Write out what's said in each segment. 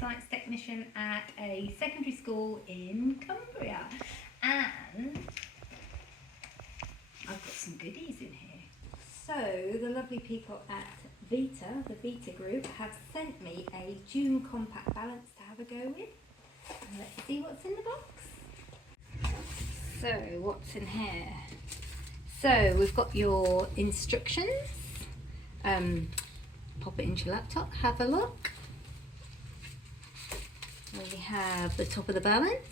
science technician at a secondary school in Cumbria, and I've got some goodies in here. So the lovely people at Vita, the Vita group, have sent me a Dune compact balance to have a go with. And let's see what's in the box. So what's in here? So we've got your instructions. Pop it into your laptop, have a look. We have the top of the balance.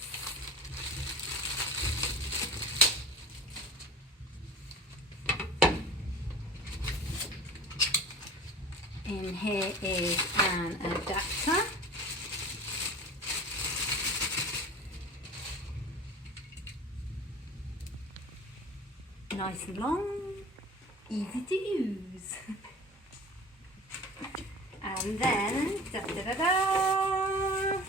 In here is an adapter. Nice and long, easy to use. And then, da-da-da-da,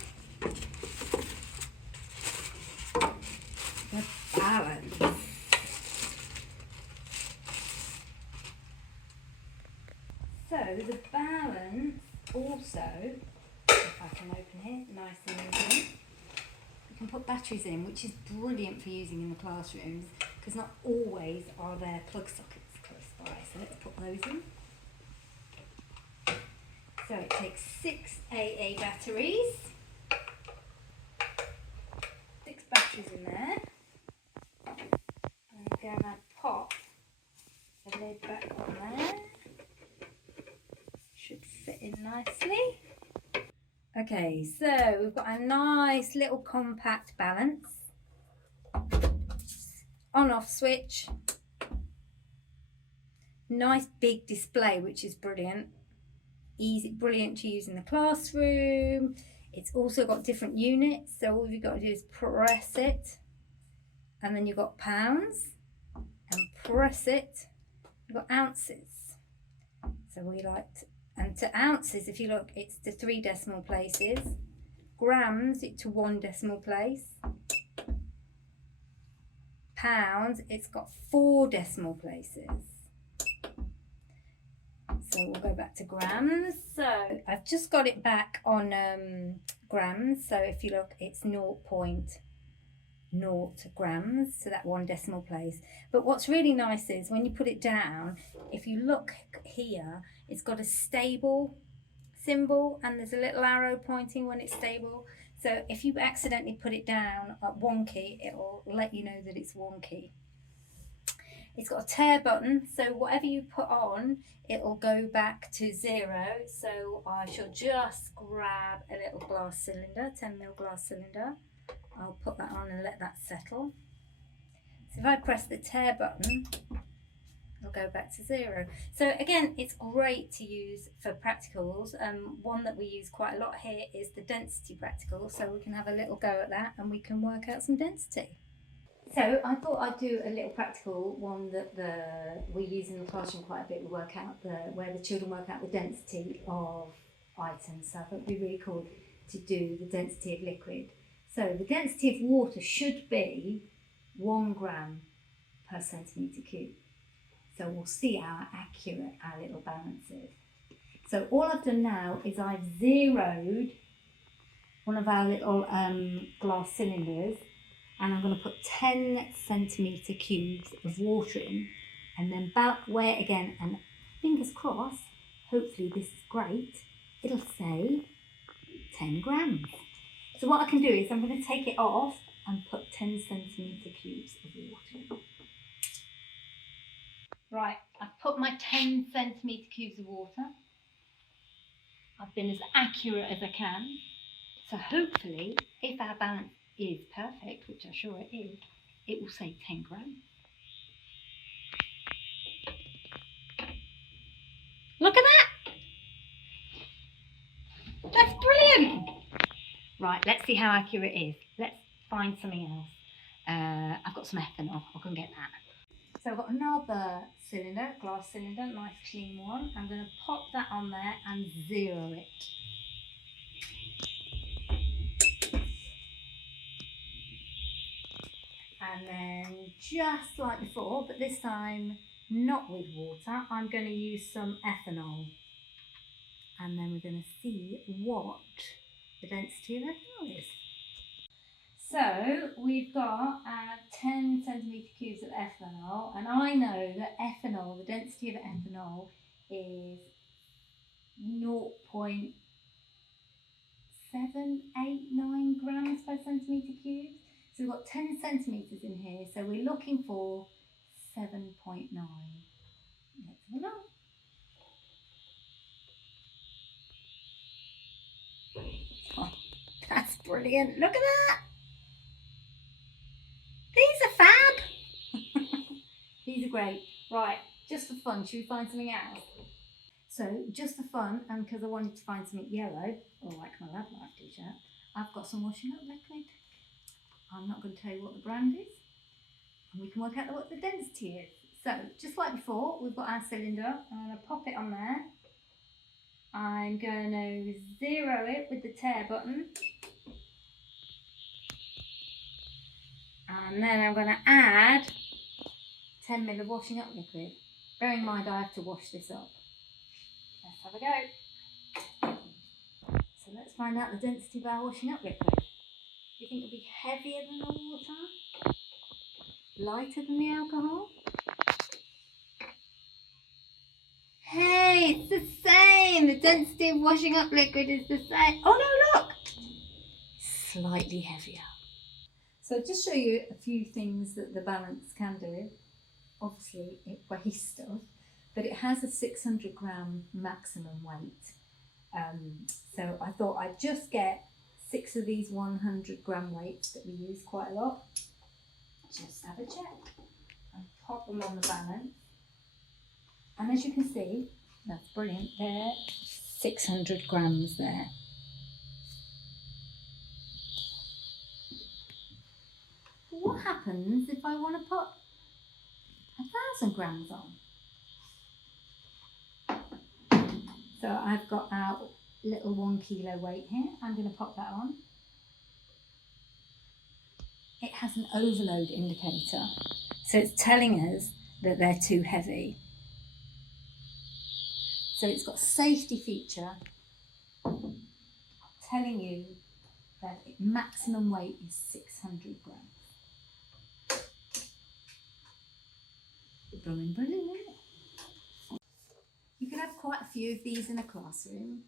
the balance. So the balance also, if I can open here, nice and easy, you can put batteries in, which is brilliant for using in the classrooms, because not always are there plug sockets close by. So let's put those in. So it takes 6 AA batteries, 6 batteries in there. And again, I pop the lid back on there. Should fit in nicely. Okay, so we've got a nice little compact balance. On-off switch. Nice big display, which is brilliant. Easy, brilliant to use in the classroom. It's also got different units, so all you've got to do is press it, and then you've got pounds, and press it, you've got ounces. So we like to, and to ounces, if you look, it's to 3 decimal places. Grams, it's to 1 decimal place. Pounds, it's got 4 decimal places. So we'll go back to grams. So I've just got it back on grams. So if you look, it's 0.0 grams, so that 1 decimal place. But what's really nice is when you put it down, if you look here, it's got a stable symbol and there's a little arrow pointing when it's stable. So if you accidentally put it down at wonky, it will let you know that it's wonky. It's got a tear button, so whatever you put on, it'll go back to 0. So I shall just grab a little glass cylinder, 10mm glass cylinder. I'll put that on and let that settle. So if I press the tear button, it'll go back to 0. So again, it's great to use for practicals. One that we use quite a lot here is the density practical, so we can have a little go at that and we can work out some density. So I thought I'd do a little practical one that we use in the classroom quite a bit. We work out where the children work out the density of items. So I thought it'd be really cool to do the density of liquid. So the density of water should be 1 gram per centimetre cube. So we'll see how accurate our little balance is. So all I've done now is I've zeroed one of our little glass cylinders, and I'm going to put 10 centimetre cubes of water in, and then weigh it again, and fingers crossed, hopefully this is great, it'll say 10 grams. So what I can do is I'm going to take it off and put 10 centimetre cubes of water in. Right, I've put my 10 centimetre cubes of water. I've been as accurate as I can. So hopefully, if our balance is perfect, which I'm sure it is, it will say 10 grams. Look at that! That's brilliant! Right, let's see how accurate it is. Let's find something else. I've got some ethanol, I can get that. So I've got another cylinder, glass cylinder, nice clean one. I'm going to pop that on there and zero it. And then just like before, but this time not with water, I'm going to use some ethanol. And then we're going to see what the density of ethanol is. So we've got 10 centimetre cubes of ethanol, and I know that ethanol, the density of ethanol is 0.789 grams per centimetre cube. So we've got 10 centimetres in here, so we're looking for 7.9. Let's have a look. Oh, that's brilliant. Look at that. These are fab. These are great. Right, just for fun, should we find something else? So, just for fun, and because I wanted to find something yellow, or like my LaBLiFe t-shirt, I've got some washing up liquid. I'm not going to tell you what the brand is, and we can work out what the density is. So, just like before, we've got our cylinder. I'm going to pop it on there. I'm going to zero it with the tear button. And then I'm going to add 10 ml of washing up liquid. Bearing in mind I have to wash this up. Let's have a go. So let's find out the density of our washing up liquid. Do you think it'll be heavier than the water? Lighter than the alcohol? Hey, it's the same! The density of washing up liquid is the same. Oh no, look! Slightly heavier. So just show you a few things that the balance can do. Obviously it weighs stuff, but it has a 600 gram maximum weight. So I thought I'd just get 6 of these 100 gram weights that we use quite a lot. Just have a check and pop them on the balance. And as you can see, that's brilliant, there, 600 grams there. What happens if I want to put 1,000 grams on? So I've got our little 1 kilo weight here. I'm going to pop that on. It has an overload indicator, so it's telling us that they're too heavy. So it's got a safety feature telling you that maximum weight is 600 grams. Brilliant, isn't it? You can have quite a few of these in a classroom.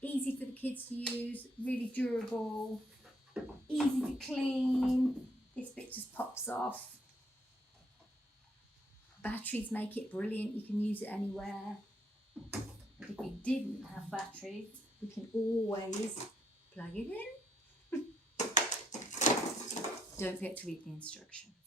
Easy for the kids to use, really durable, easy to clean. This bit just pops off. Batteries make it brilliant, you can use it anywhere. But if you didn't have batteries, we can always plug it in. Don't forget to read the instructions.